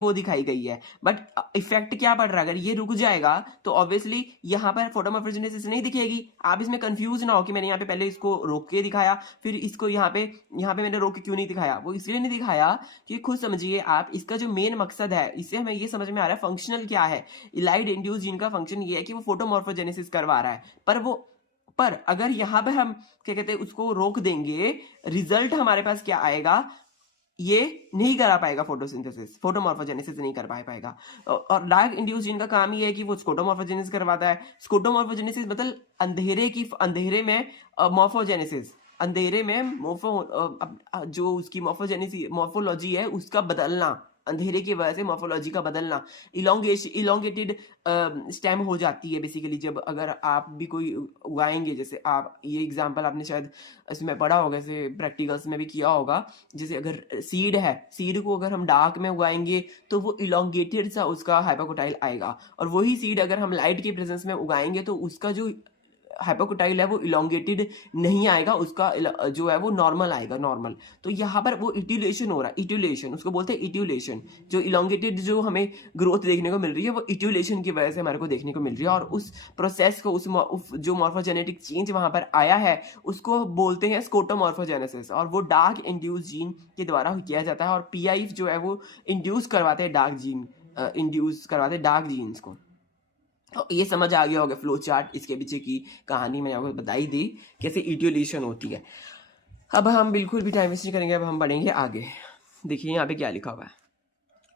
वो दिखाई गई है, बट इफेक्ट क्या पड़ रहा है, अगर ये रुक जाएगा तो ऑब्वियसली यहाँ पर फोटोमॉर्फोजेनेसिस नहीं दिखेगी। आप इसमें कंफ्यूज ना हो कि मैंने यहाँ पे पहले इसको रोक के दिखाया, फिर इसको यहाँ पे मैंने रोक के क्यों नहीं दिखाया। वो इसलिए नहीं दिखाया कि खुद समझिए आप, इसका जो मेन मकसद है, इससे हमें ये समझ में आ रहा है फंक्शनल क्या है। इलाइड इंड्यूस जीन का फंक्शन ये है कि वो फोटोमॉर्फोजेनेसिस करवा रहा है, पर अगर यहाँ पे हम क्या कहते हैं उसको रोक देंगे, रिजल्ट हमारे पास क्या आएगा, ये नहीं करा पाएगा फोटोसिंथेसिस, फोटोमॉर्फोजेनेसिस नहीं कर पाएगा। और डार्क इंड्यूस जीन का काम ये है कि वो स्कोटोमॉर्फोजेनेसिस करवाता है। स्कोटोमॉर्फोजेनेसिस मतलब अंधेरे में मॉर्फोजेनेसिस, अंधेरे में जो उसकी मॉर्फोजेनेसिस मॉर्फोलॉजी है उसका बदलना, अंधेरे की वजह से मॉर्फोलॉजी का बदलना, इलोंगेटेड स्टेम हो जाती है बेसिकली। जब अगर आप भी कोई उगाएंगे, जैसे आप ये एग्जांपल आपने शायद इसमें पढ़ा होगा, जैसे प्रैक्टिकल्स में भी किया होगा, जैसे अगर सीड है, सीड को अगर हम डार्क में उगाएंगे तो वो इलोंगेटेड सा उसका हाइपोकोटाइल आएगा, और वही सीड अगर हम लाइट के प्रेजेंस में उगाएंगे तो उसका जो हाइपोकोटाइल है वो इलोंगेटेड नहीं आएगा, उसका जो है वो नॉर्मल आएगा, नॉर्मल। तो यहाँ पर वो इट्यूलेशन हो रहा है, इट्यूलेशन उसको बोलते हैं, इट्यूलेशन। जो इलोंगेटेड जो हमें ग्रोथ देखने को मिल रही है वो इट्यूलेशन की वजह से हमारे को देखने को मिल रही है, और उस प्रोसेस को, जो मॉर्फोजेनेटिक चेंज वहां पर आया है उसको बोलते हैं स्कोटोमॉर्फोजेनेसिस, और वो डार्क इंड्यूस जीन के द्वारा किया जाता है। और पीआई जो है वो इंड्यूस करवाते हैं डार्क जीन, इंड्यूस करवाते हैं डार्क जीन्स को। तो ये समझ आ गया होगा फ्लो चार्ट, इसके पीछे की कहानी मैंने आपको बताई दी कैसे इट्यूलेशन होती है। अब हम बिल्कुल भी टाइम वेस्ट नहीं करेंगे, अब हम बढ़ेंगे आगे। देखिए यहाँ पे क्या लिखा हुआ है,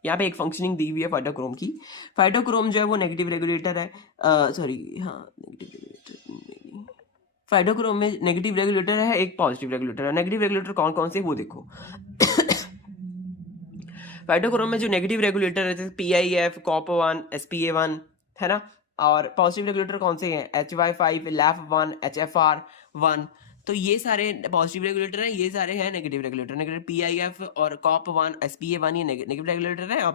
यहाँ पे एक फंक्शनिंग दी हुई है फाइटोक्रोम की। फाइटोक्रोम जो है वो नेगेटिव रेगुलेटर है, सॉरी हाँ नेगेटिव रेगुलेटर, फाइटोक्रोम में नेगेटिव रेगुलेटर है, एक पॉजिटिव रेगुलेटर है। नेगेटिव रेगुलेटर कौन कौन से वो देखो। फाइटोक्रोम में जो नेगेटिव रेगुलेटर है, जैसे PIF, COP1, SPA1 है ना, और पॉजिटिव रेगुलेटर कौन से हैं, HY5, LAF1, HFR1। तो ये सारे पॉजिटिव रेगुलेटर हैं, ये सारे हैं नेगेटिव रेगुलेटर। नेगेटिव PIF और COP1, SPA1 ये नेगेटिव रेगुलेटर है, और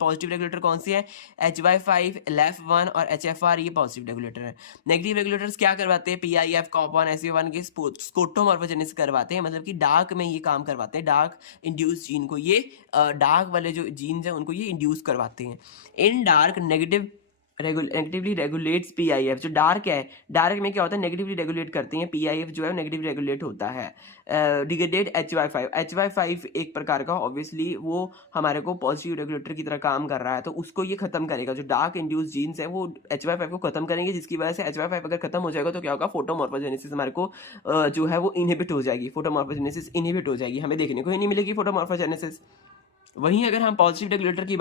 पॉजिटिव रेगुलेटर कौन से हैं, HY5, LAF1 और HFR ये पॉजिटिव रेगुलेटर है। नेगेटिव रेगुलेटर्स क्या करवाते हैं, PIF, COP1, SPA1 के स्कोटोमॉर्फोजेनेसिस करवाते हैं, मतलब कि डार्क में ये काम करवाते हैं, डार्क इंड्यूस जीन को ये डार्क वाले जो जीन्स हैं उनको ये इंड्यूस करवाते हैं। इन डार्क नेगेटिवली रेगुलेट्स PIF। जो डार्क है, डार्क में क्या होता है, नेगेटिवली रेगुलेट करते हैं, PIF जो है नेगेटिव रेगुलेट होता है। डिग्रेडेड HY5 एक प्रकार का ऑब्वियसली वो हमारे को पॉजिटिव रेगुलेटर की तरह काम कर रहा है, तो उसको ये खत्म करेगा। जो डार्क इंड्यूस जीन्स है वो HY5 को खत्म करेंगे, जिसकी वजह से HY5 अगर खत्म हो जाएगा तो क्या होगा, फोटोमॉर्फोजेनेसिस हमारे को जो है वो इनहिबिट हो जाएगी, फोटोमॉर्फोजेनेसिस इनहिबिट हो जाएगी, हमें देखने को ही नहीं मिलेगी फोटोमॉर्फोजेनेसिस। वहीं अगर हम पॉजिटिव रेगुलेटर की